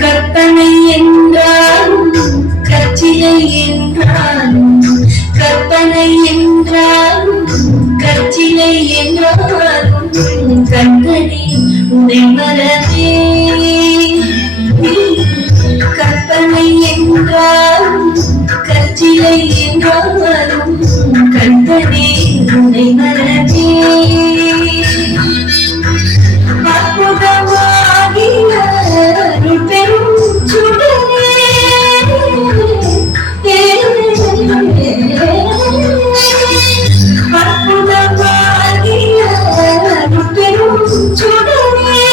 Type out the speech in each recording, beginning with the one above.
கற்பனை என்றாலும் கச்சிலை என்றாலும் கற்பனை என்றாலும் கச்சிலை என்றாலும் கண்களே உனை மறவே. கற்பனை என்றாலும் கச்சிலை என்றாலும் கண்களே உனை மறவே. அற்புதமாகிய பெரும் சுடரே அற்புதமாகிய பெரும் சுடரே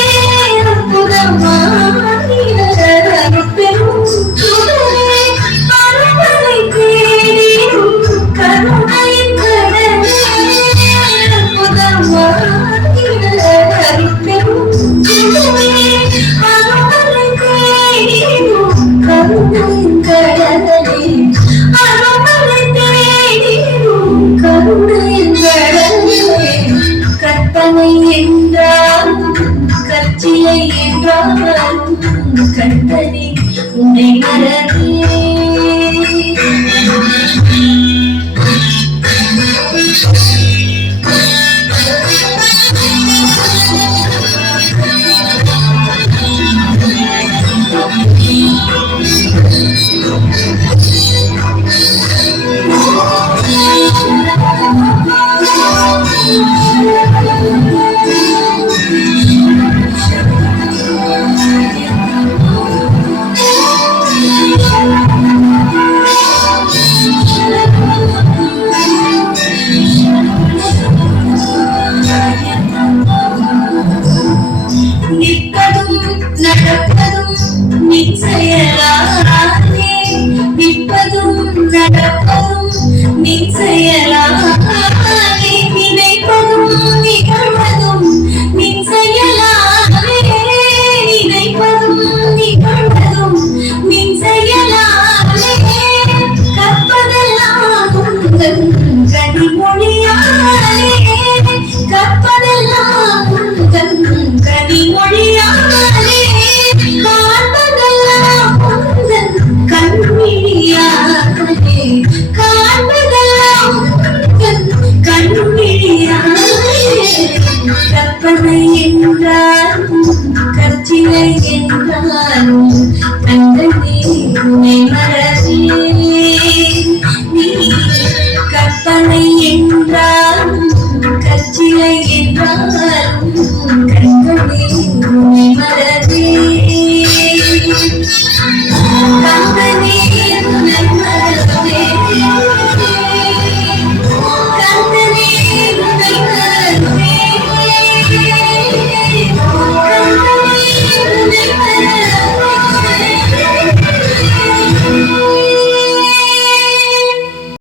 அற்புதமாகிய பெரும் சுடரே கருணை தேடிடும் கருணையின் கடலே அற்புதமாகிய பெரும் சுடரே கருணை தேடிடும் கருணையின் கடலே அருணை தேடிடும் கருணையின் கடலே. கற்பனை என்றாலும் கச்சிலை என்றாலும் கண்டனே உன்னை மறவே. நிற்பதும் நடப்பதும் நின் செயலாலே நிற்பதும் நடப்பதும் நின் செயலாலே நினைப்பதும் நிகழ்வதும் நின் செயலாலே நினைப்பதும் நிகழ்வதும் நின் செயலாலே. கற்பதெல்லாம் உந்தன் கனிமொழியாலே கற்பதெல்லாம் உந்தன் கனிமொழியாலே காண்பதெல்லாம் உந்தன் கண்விழியாலே காண்பதெல்லாம் உந்தன் கண்விழியாலே. கற்பனை என்றாலும் கச்சிலை என்றாலும் கண்டனே உன்னை மறவே. நீ கற்பனை என்றாலும் கச்சிலை என்றாலும்